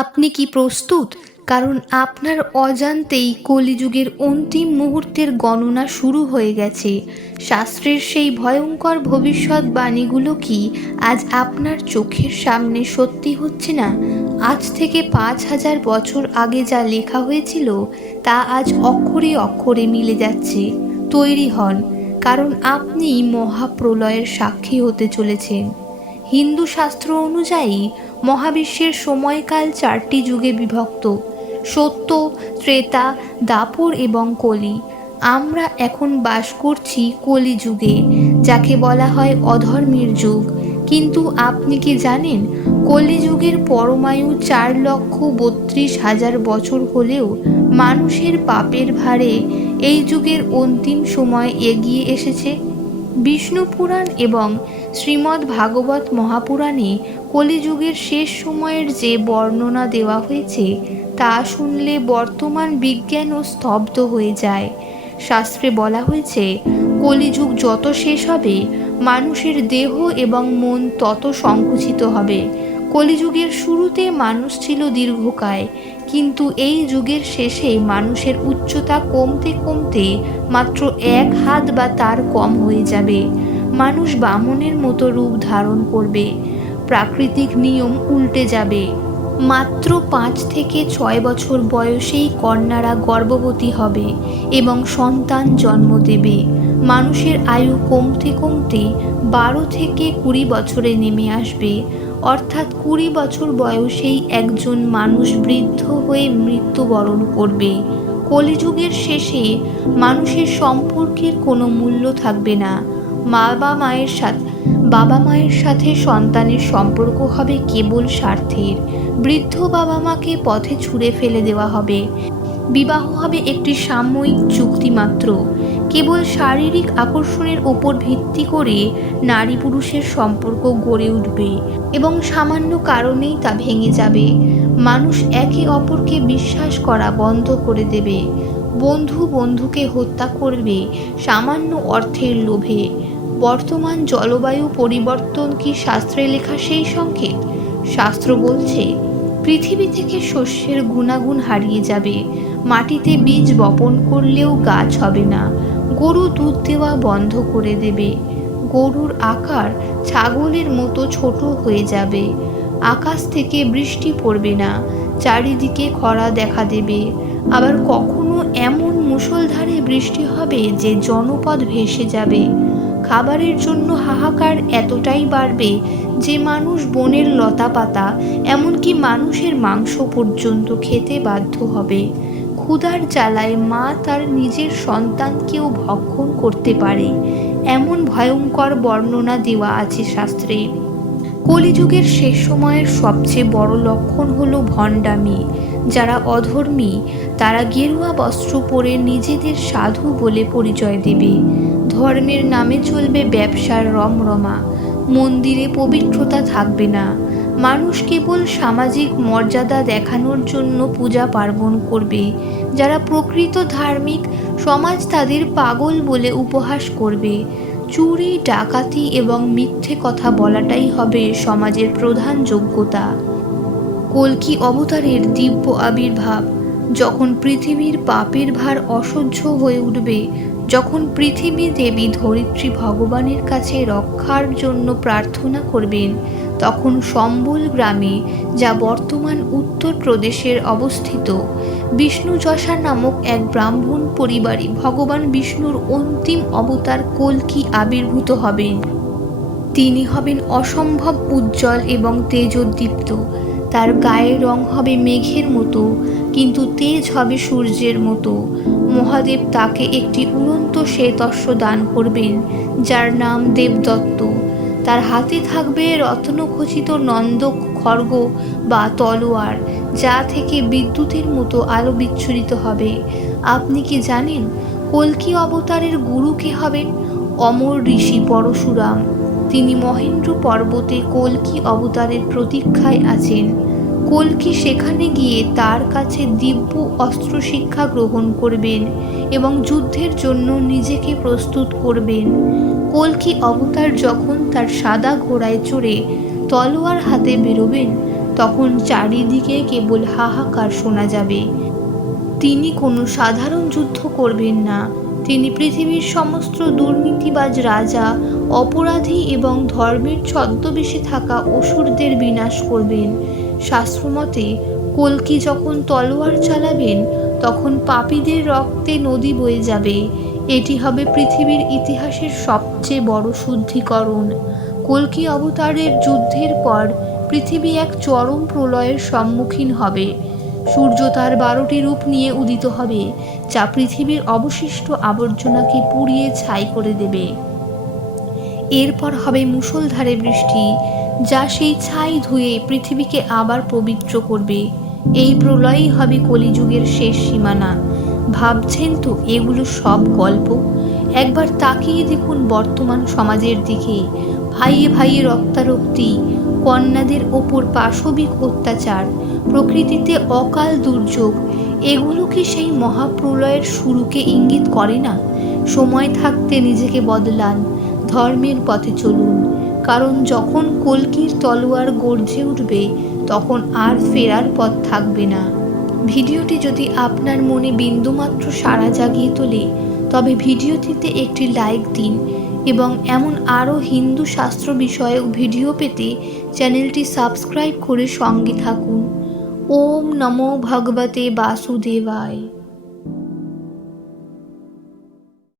আপনি কি প্রস্তুত? কারণ আপনার অজান্তেই কলিযুগের অন্তিম মুহূর্তের গণনা শুরু হয়ে গেছে। শাস্ত্রের সেই ভয়ঙ্কর ভবিষ্যৎবাণীগুলো কি আজ আপনার চোখের সামনে সত্যি হচ্ছে না? আজ থেকে ৫,০০০ বছর আগে যা লেখা হয়েছিল তা আজ অক্ষরে অক্ষরে মিলে যাচ্ছে। তৈরি হন, কারণ আপনি মহাপ্রলয়ের সাক্ষী হতে চলেছেন। হিন্দু শাস্ত্র অনুযায়ী মহাবিশ্বের সময়কাল ৪টি যুগে বিভক্ত: সত্য, ত্রেতা, দাপর এবং কলি। আমরা এখন বাস করছি কলিযুগে, যাকে বলা হয় অধর্মের যুগ। কিন্তু আপনি কি জানেন, কলিযুগের পরমায়ু ৪,৩২,০০০ বছর হলেও মানুষের পাপের ভারে এই যুগের অন্তিম সময় এগিয়ে এসেছে। বিষ্ণু পুরাণ এবং শ্রীমদ্ ভাগবত মহাপুরাণে কলিযুগের শেষ সময়ের যে বর্ণনা দেওয়া হয়েছে তা শুনলে বর্তমান বিজ্ঞানও স্তব্ধ হয়ে যায়। শাস্ত্রে বলা হয়েছে, কলিযুগ যত শেষ হবে, মানুষের দেহ এবং মন তত সংকুচিত হবে। কলিযুগের শুরুতে মানুষ ছিল দীর্ঘকায়, কিন্তু এই যুগের শেষে মানুষের উচ্চতা কমতে কমতে মাত্র ১ হাত বা তার কম হয়ে যাবে। মানুষ বামনের মতো রূপ ধারণ করবে। প্রাকৃতিক নিয়ম উল্টে যাবে। মাত্র ৫ থেকে ৬ বছর বয়সেই কন্যারা গর্ভবতী হবে এবং সন্তান জন্ম দেবে। মানুষের আয়ু কমতে কমতে ১২ থেকে ২০ বছরে নেমে আসবে। অর্থাৎ ২০ বছর বয়সেই একজন মানুষ বৃদ্ধ হয়ে মৃত্যুবরণ করবে। কলিযুগের শেষে মানুষের সম্পর্কের কোনো মূল্য থাকবে না। বাবা মায়ের সাথে সন্তানের সম্পর্ক হবে কেবল স্বার্থের। বৃদ্ধ বাবা মাকে পথে ছুঁড়ে ফেলে দেওয়া হবে। বিবাহ হবে একটি সাময়িক চুক্তি মাত্র। কেবল শারীরিক আকর্ষণের ওপর ভিত্তি করে নারী পুরুষের সম্পর্ক গড়ে উঠবে এবং সামান্য কারণেই তা ভেঙে যাবে। মানুষ একে অপরকে বিশ্বাস করা বন্ধ করে দেবে। বন্ধু বন্ধুকে হত্যা করবে সামান্য অর্থের লোভে। বর্তমান জলবায়ু পরিবর্তন কি শাস্ত্রে লেখা সেই সংকেত? শাস্ত্র বলছে, পৃথিবী থেকে শস্যের গুণাগুণ হারিয়ে যাবে। মাটিতে বীজ বপন করলেও গাছ হবে না। গরু দুধ দেওয়া বন্ধ করে দেবে। গরুর আকার ছাগলের মতো ছোট হয়ে যাবে। আকাশ থেকে বৃষ্টি পড়বে না। চারিদিকে খরা দেখা দেবে। আবার কখনো এমন মুষলধারে বৃষ্টি হবে যে জনপদ ভেসে যাবে। খাবারের জন্য হাহাকার এতটাই বাড়বে যে মানুষ বনের লতাপাতা, এমনকি মানুষের মাংস পর্যন্ত খেতে বাধ্য হবে। ক্ষুধার জ্বালায় মা তার নিজের সন্তানকেও ভক্ষণ করতে পারে, এমন ভয়ঙ্কর বর্ণনা দেওয়া আছে শাস্ত্রে। কলিযুগের শেষ সময়ের সবচেয়ে বড় লক্ষণ হলো ভণ্ডামি। যারা অধর্মী তারা গেরুয়া বস্ত্র পরে নিজেদের সাধু বলে পরিচয় দেবে। ধর্মের নামে চলবে ব্যবসার রমরমা। মন্দিরে পবিত্রতা থাকবে না। মানুষ কেবল সামাজিক মর্যাদা দেখানোর জন্য পূজা পার্বণ করবে। যারা প্রকৃত ধার্মিক, সমাজ তাদের পাগল বলে উপহাস করবে। চুরি, ডাকাতি এবং মিথ্যে কথা বলাটাই হবে সমাজের প্রধান যোগ্যতা। কল্কি অবতারের দিব্য আবির্ভাব। যখন পৃথিবীর পাপের ভার অসহ্য হয়ে উঠবে, যখন পৃথিবী দেবী ধরিত্রী ভগবানের কাছে রক্ষার জন্য প্রার্থনা করবেন, তখন সম্বল গ্রামে, যা বর্তমান উত্তরপ্রদেশের অবস্থিত, বিষ্ণুযশা নামক এক ব্রাহ্মণ পরিবারে ভগবান বিষ্ণুর অন্তিম অবতার কল্কি আবির্ভূত হবেন। তিনি হবেন অসম্ভব উজ্জ্বল এবং তেজোদ্দীপ্ত। তার গায়ের রং হবে মেঘের মতো, কিন্তু তেজ হবে সূর্যের মতো। মহাদেব তাকে একটি উড়ন্ত শ্বেতস্য দান করবেন, যার নাম দেবদত্ত। তার হাতে থাকবে রত্নখচিত নন্দক খড়গ বা তলোয়ার, যা থেকে বিদ্যুতের মতো আলো বিচ্ছুরিত হবে। আপনি কি জানেন, কল্কি অবতারের গুরু কে হবেন? অমর ঋষি পরশুরাম। তিনি মহেন্দ্র পর্বতে কল্কি অবতারের প্রতীক্ষায় আছেন। কল্কি সেখানে গিয়ে তার কাছে দিব্য অস্ত্র শিক্ষা গ্রহণ করবেন এবং যুদ্ধের জন্য নিজেকে প্রস্তুত করবেন। কল্কি অবতার যখন তার সাদা ঘোড়ায় চড়ে তলোয়ার হাতে বেরোবেন, তখন চারিদিকে কেবল হাহাকার শোনা যাবে। তিনি কোনো সাধারণ যুদ্ধ করবেন না, তিনি পৃথিবীর সমস্ত দুর্নীতিবাজ রাজা, অপরাধী এবং ধর্মের ছদ্মবেশে থাকা অসুরদের বিনাশ করবেন। শাস্ত্রমতে কল্কি যখন তলোয়ার চালাবেন তখন পাপীদের রক্তে নদী বয়ে যাবে। এটি হবে পৃথিবীর ইতিহাসের সবচেয়ে বড় শুদ্ধিকরণ। কল্কি অবতারের যুদ্ধের পর পৃথিবী এক চরম প্রলয়ের সম্মুখীন হবে। সূর্য তার 12টি রূপ নিয়ে উদিত হবে, যা পৃথিবীর অবশিষ্ট আবর্জনাকে পুড়িয়ে ছাই করে দেবে। এরপর হবে মুষলধারে বৃষ্টি, যা সেই ছাই ধুয়ে পৃথিবীকে আবার পবিত্র করবে। এই প্রলয়ই হবে কলিযুগের শেষ সীমানা। ভাবছেন তো এগুলো সব গল্প? একবার তাকিয়ে দেখুন বর্তমান সমাজের দিকে। ভাইয়ে ভাইয়ে রক্তারক্তি, কন্যাদের ওপর পাশবিক অত্যাচার, প্রকৃতিতে অকাল দুর্যোগ, এগুলো কি সেই মহাপ্রলয়ের শুরুকে ইঙ্গিত করে না? সময় থাকতে নিজেকে বদলান, ধর্মের পথে চলুন, কারণ যখন কল্কির তলোয়ার গর্জে উঠবে তখন আর ফেরার পথ থাকবে না। ভিডিওটি যদি আপনার মনে বিন্দুমাত্র সাড়া জাগিয়ে তোলে তবে ভিডিওটিতে একটি লাইক দিন এবং এমন আরও হিন্দু শাস্ত্র বিষয়ক ভিডিও পেতে চ্যানেলটি সাবস্ক্রাইব করে সঙ্গে থাকুন। ওম নমো ভগবতে বাসুদেবায়।